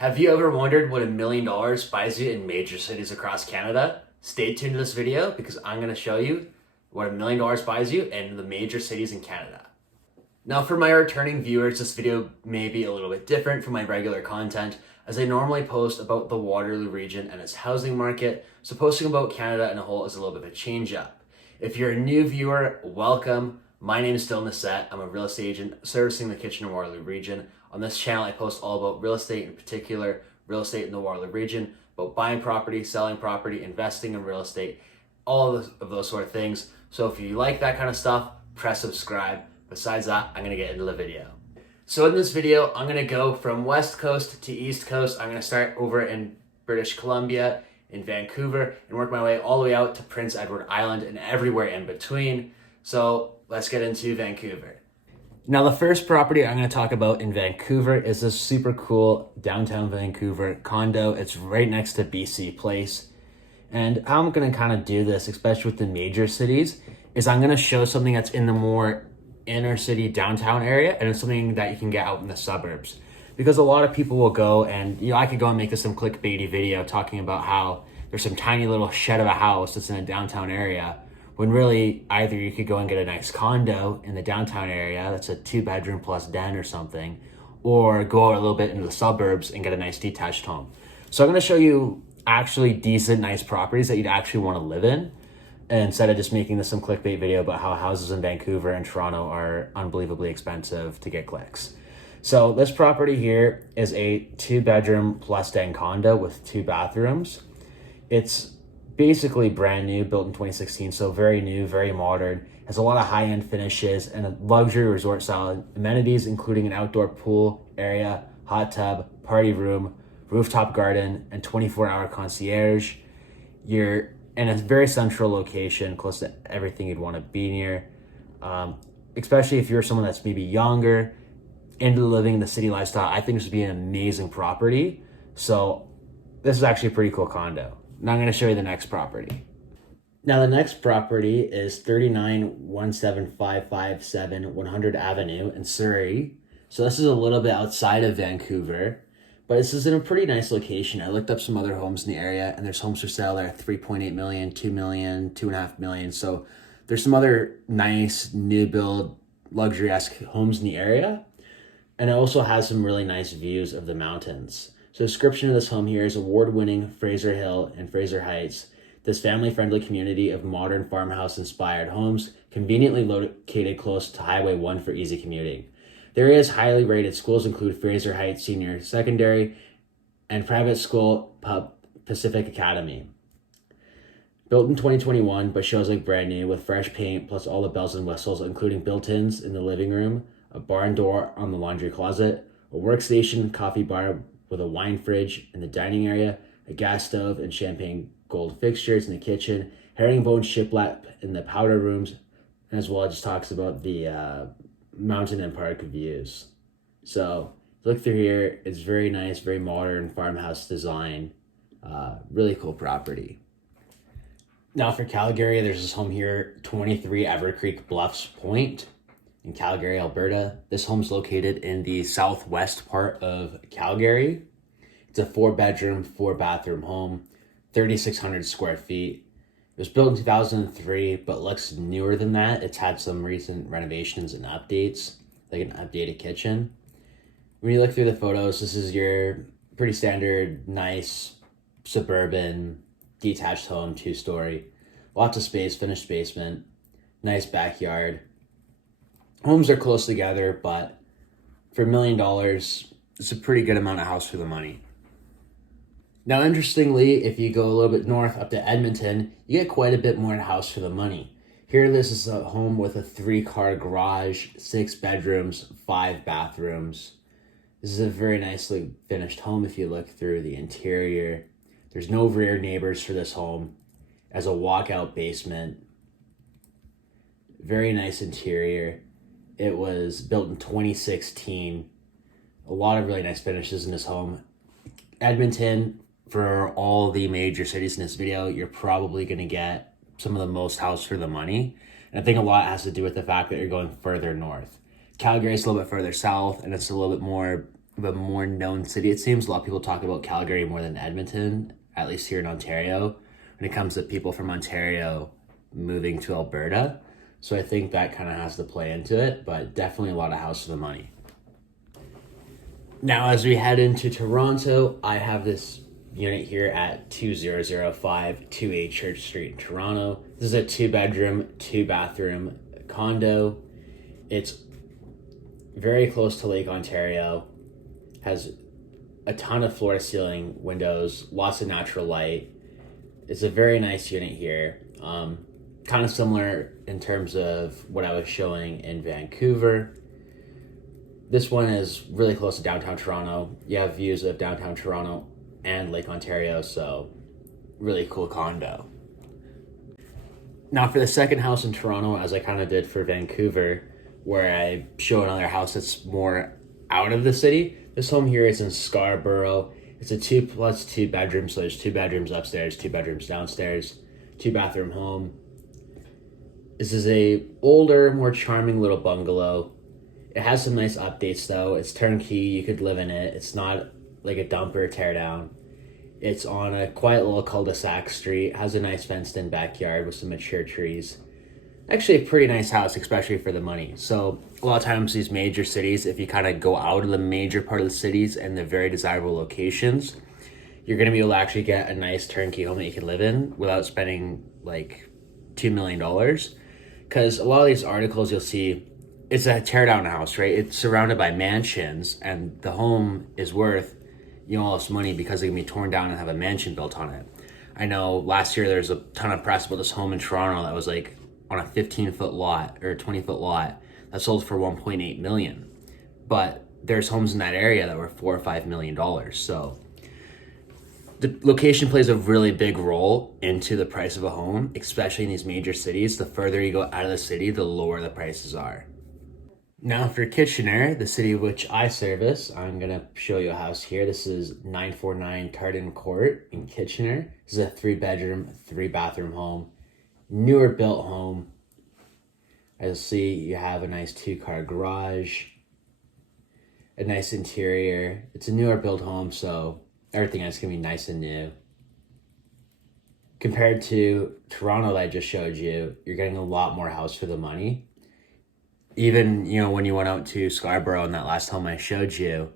Have you ever wondered what $1 million buys you in major cities across Canada? Stay tuned to this video because I'm going to show you what $1 million buys you in the major cities in Canada. Now for my returning viewers, this video may be a little bit different from my regular content as I normally post about the Waterloo region and its housing market, so posting about Canada in a whole is a little bit of a change up. If you're a new viewer, welcome. My name is Dillon Doucette. I'm a real estate agent servicing the Kitchener-Waterloo region. On this channel, I post all about real estate, in particular, real estate in the Waterloo region, about buying property, selling property, investing in real estate, all of those sort of things. So if you like that kind of stuff, press subscribe. Besides that, I'm gonna get into the video. So in this video, I'm gonna go from West Coast to East Coast. I'm gonna start over in British Columbia, in Vancouver, and work my way all the way out to Prince Edward Island and everywhere in between. So let's get into Vancouver. Now the first property I'm going to talk about in Vancouver is this super cool downtown Vancouver condo. It's right next to BC Place. And how I'm going to kind of do this, especially with the major cities, is I'm going to show something that's in the more inner city downtown area and it's something that you can get out in the suburbs. Because a lot of people will go and, I could go and make this some clickbaity video talking about how there's some tiny little shed of a house that's in a downtown area, when really either you could go and get a nice condo in the downtown area that's a 2-bedroom plus den or something, or go out a little bit into the suburbs and get a nice detached home. So I'm going to show you actually decent, nice properties that you'd actually want to live in, instead of just making this some clickbait video about how houses in Vancouver and Toronto are unbelievably expensive to get clicks. So this property here is a 2-bedroom plus den condo with 2 bathrooms. It's basically brand new, built in 2016, so very new, very modern. Has a lot of high-end finishes and a luxury resort style amenities, including an outdoor pool area, hot tub, party room, rooftop garden, and 24-hour concierge. You're in a very central location, close to everything you'd want to be near. Especially if you're someone that's maybe younger, into living the city lifestyle, I think this would be an amazing property. So this is actually a pretty cool condo. Now I'm going to show you the next property. Now the next property is 3917557 100 Avenue in Surrey. So this is a little bit outside of Vancouver, but this is in a pretty nice location. I looked up some other homes in the area and there's homes for sale there at 3.8 million, 2 million, 2.5 million. So there's some other nice new build luxury-esque homes in the area. And it also has some really nice views of the mountains. So the description of this home here is award-winning Fraser Hill and Fraser Heights. This family-friendly community of modern farmhouse-inspired homes conveniently located close to Highway 1 for easy commuting. The area's highly rated schools include Fraser Heights Senior Secondary and private school Pacific Academy. Built in 2021, but shows like brand new with fresh paint plus all the bells and whistles, including built-ins in the living room, a barn door on the laundry closet, a workstation, coffee bar with a wine fridge in the dining area, a gas stove and champagne gold fixtures in the kitchen, herringbone shiplap in the powder rooms, as well as just talks about the mountain and park views. So look through here, it's very nice, very modern farmhouse design, really cool property. Now for Calgary, there's this home here, 23 Evercreek Bluffs Point in Calgary, Alberta. This home's located in the southwest part of Calgary. It's a 4-bedroom, 4-bathroom home, 3,600 square feet. It was built in 2003, but looks newer than that. It's had some recent renovations and updates, like an updated kitchen. When you look through the photos, this is your pretty standard, nice, suburban, detached home, 2-story. Lots of space, finished basement, nice backyard. Homes are close together, but for $1 million, it's a pretty good amount of house for the money. Now, interestingly, if you go a little bit north up to Edmonton, you get quite a bit more house for the money. Here, this is a home with a 3-car garage, 6 bedrooms, 5 bathrooms. This is a very nicely finished home if you look through the interior. There's no rear neighbors for this home. It has a walkout basement. Very nice interior. It was built in 2016. A lot of really nice finishes in this home. Edmonton, for all the major cities in this video, you're probably going to get some of the most house for the money. And I think a lot has to do with the fact that you're going further north. Calgary is a little bit further south, and it's a little bit more of a more known city. It seems a lot of people talk about Calgary more than Edmonton, at least here in Ontario, when it comes to people from Ontario moving to Alberta. So I think that kind of has to play into it, but definitely a lot of house for the money. Now, as we head into Toronto, I have this unit here at 2005 2A Church Street in Toronto. This is a 2-bedroom, 2-bathroom condo. It's very close to Lake Ontario, has a ton of floor-to-ceiling windows, lots of natural light. It's a very nice unit here. Kind of similar in terms of what I was showing in Vancouver. This one is really close to downtown Toronto. You have views of downtown Toronto and Lake Ontario, so really cool condo. Now for the second house in Toronto, as I kind of did for Vancouver, where I show another house that's more out of the city, this home here is in Scarborough. It's a 2+2 bedroom, so there's 2 bedrooms upstairs, 2 bedrooms downstairs, 2-bathroom home. This is a older, more charming little bungalow. It has some nice updates though. It's turnkey, you could live in it. It's not like a dump or a tear down. It's on a quiet little cul-de-sac street, has a nice fenced in backyard with some mature trees. Actually a pretty nice house, especially for the money. So a lot of times these major cities, if you kind of go out of the major part of the cities and the very desirable locations, you're going to be able to actually get a nice turnkey home that you can live in without spending like $2 million. Because a lot of these articles you'll see, it's a tear down house, right? It's surrounded by mansions and the home is worth, all this money because it can be torn down and have a mansion built on it. I know last year there was a ton of press about this home in Toronto that was like on a 15-foot lot or a 20-foot lot that sold for $1.8 million. But there's homes in that area that were $4 or $5 million. So the location plays a really big role into the price of a home, especially in these major cities. The further you go out of the city, the lower the prices are. Now for Kitchener, the city which I service, I'm going to show you a house here. This is 949 Tartan Court in Kitchener. This is a 3-bedroom, 3-bathroom home, newer built home. As you'll see, you have a nice 2-car garage, a nice interior. It's a newer built home, so everything is going to be nice and new. Compared to Toronto that I just showed you, you're getting a lot more house for the money. Even, when you went out to Scarborough in that last home I showed you,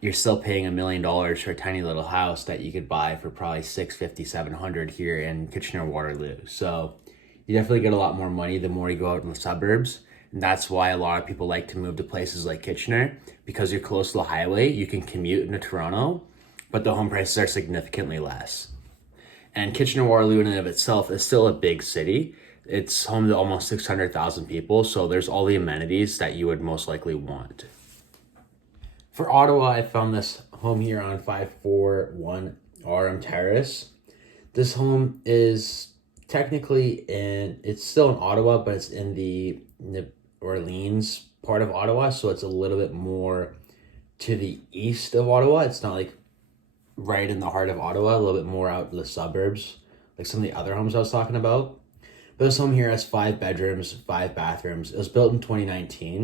you're still paying $1 million for a tiny little house that you could buy for probably $650, $700 here in Kitchener, Waterloo. So you definitely get a lot more money the more you go out in the suburbs. And that's why a lot of people like to move to places like Kitchener, because you're close to the highway, you can commute into Toronto, but the home prices are significantly less. And Kitchener-Waterloo in and of itself is still a big city. It's home to almost 600,000 people, so there's all the amenities that you would most likely want. For Ottawa, I found this home here on 541 RM Terrace. This home is technically it's still in Ottawa, but it's in the Orleans part of Ottawa, so it's a little bit more to the east of Ottawa. It's not like right in the heart of Ottawa, a little bit more out in the suburbs, like some of the other homes I was talking about. But this home here has 5 bedrooms, 5 bathrooms. It was built in 2019.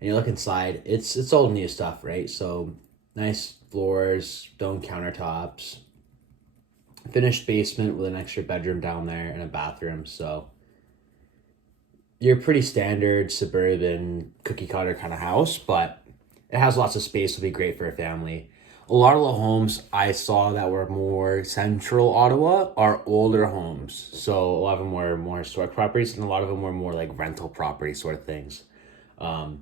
And you look inside, it's all new stuff, right? So nice floors, stone countertops, finished basement with an extra bedroom down there and a bathroom. So you're pretty standard suburban cookie cutter kind of house, but it has lots of space. It'll be great for a family. A lot of the homes I saw that were more central Ottawa are older homes. So a lot of them were more historic properties and a lot of them were more like rental property sort of things. Now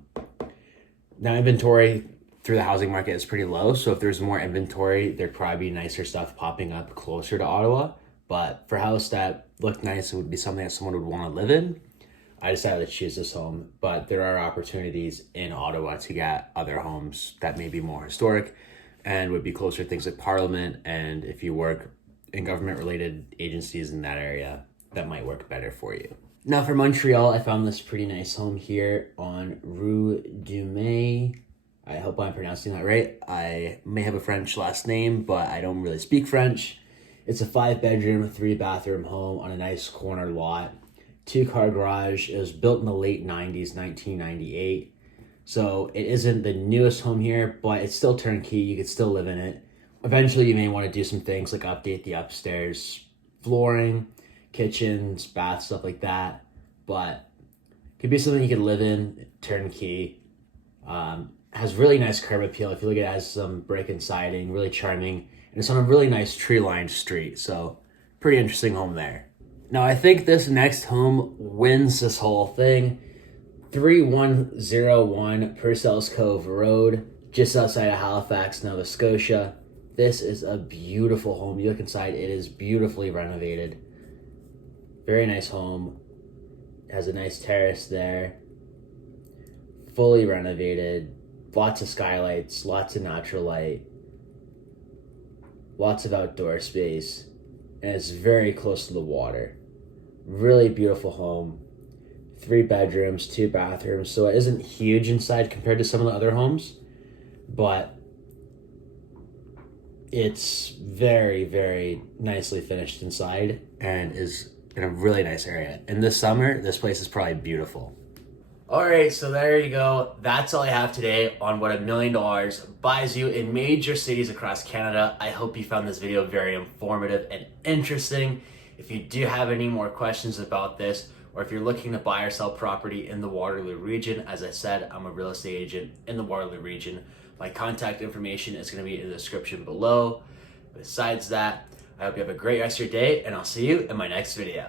inventory through the housing market is pretty low. So if there's more inventory, there'd probably be nicer stuff popping up closer to Ottawa. But for a house that looked nice and would be something that someone would want to live in, I decided to choose this home. But there are opportunities in Ottawa to get other homes that may be more historic and would be closer to things like Parliament, and if you work in government-related agencies in that area, that might work better for you. Now for Montreal, I found this pretty nice home here on Rue du May. I hope I'm pronouncing that right. I may have a French last name, but I don't really speak French. It's a 5-bedroom, 3-bathroom home on a nice corner lot. 2-car garage. It was built in the late 90s, 1998. So it isn't the newest home here, but it's still turnkey. You could still live in it. Eventually, you may want to do some things like update the upstairs flooring, kitchens, baths, stuff like that. But it could be something you could live in, turnkey. Has really nice curb appeal. If you look at it, has some brick and siding, really charming. And it's on a really nice tree-lined street. So pretty interesting home there. Now, I think this next home wins this whole thing. 3101 Purcell's Cove Road, just outside of Halifax, Nova Scotia. This is a beautiful home. You look inside, it is beautifully renovated. Very nice home. It has a nice terrace there. Fully renovated. Lots of skylights, lots of natural light. Lots of outdoor space. And it's very close to the water. Really beautiful home. 3 bedrooms, 2 bathrooms, so it isn't huge inside compared to some of the other homes, but it's very, very nicely finished inside and is in a really nice area. In the summer, this place is probably beautiful. All right, so there you go. That's all I have today on what $1 million buys you in major cities across Canada. I hope you found this video very informative and interesting. If you do have any more questions about this, or if you're looking to buy or sell property in the Waterloo region, as I said, I'm a real estate agent in the Waterloo region. My contact information is going to be in the description below. Besides that, I hope you have a great rest of your day, and I'll see you in my next video.